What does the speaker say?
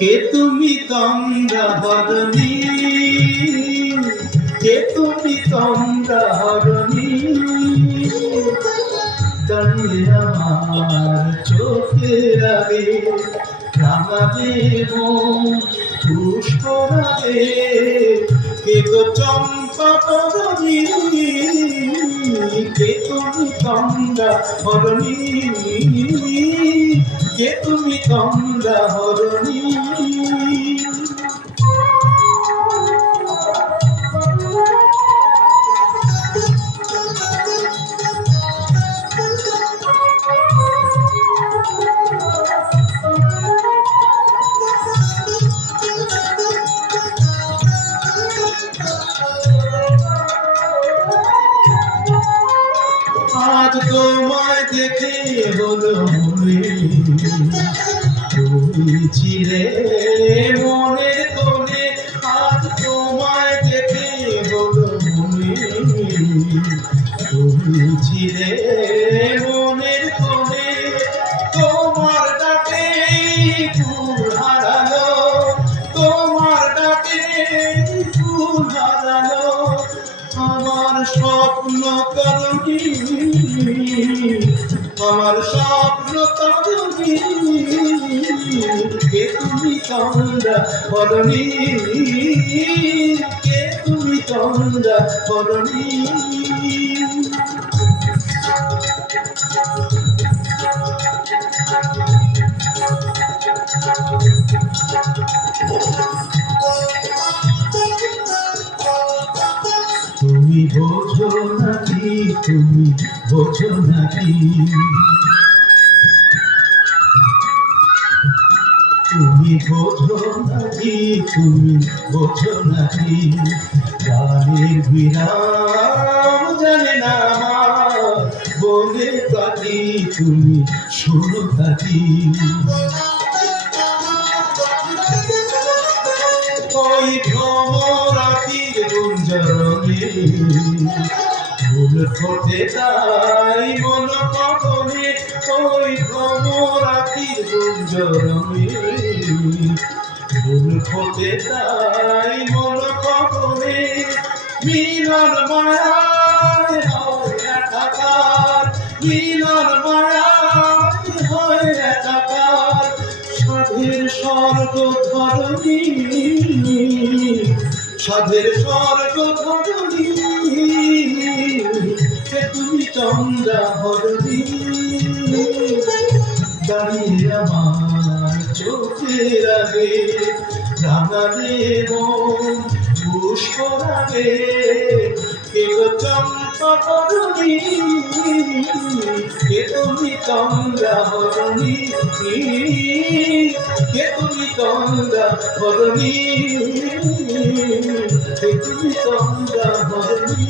কে তুমি তোমরা হরণী, কে তুমি তোমরা হরণী, দাঁড়িয়ে আমার চোখের আগে রাঙাবে মন পুষ্পরাগে। কে তো চম্পা হরণী, কে তুমি তোমরা হরণী, কে তুমি তোমরা হরণী। আজ তোমায় দেখে হলো মনে, তুমি ছিলে মনের কোণে। আজ তোমায় দেখে হলো মনে, তুমি ছিলে মনের কোণে। তোমার ডাকে ফুল হারালো, তোমার ডাকে ফুল হারালো আমার স্বপ্ন তরুণী, আমার স্বপ্ন তরুণী। কে তুমি তোমরা হরণী, কে তুমি তোমরা হরণী। তুমি বোঝো নাকি, তুমি বোঝো নাকি, তুমি বোঝো নাকি, তুমি বোঝো নাকি। গানের বিরাম জানে না আমার বলে পাখি, তুমি শোনো থাকি। ওই ভ্রমরাতির গুঞ্জরণে ফুল ফোটে তাই মন কখনে। ওই ভ্রমরাতির গুঞ্জরণে ফুল ফোটে তাই মন কখনে। মিলন মায়ায় হয় একাকার, মিলন মায়ায় হয় একাকার। সাধের স্বর্গ ধরণী, সাধের স্বর্গ ধরণী। কে তুমি তোমরা হরণী, দাঁড়িয়ে আমার চোখের আগে রাঙাবে মন পুষ্পরাগে। কে গো চম্পা হরণী, কে তুমি তোমরা হরণী, কে তুমি তোমরা হরণী, কে তুমি তোমরা হরণী।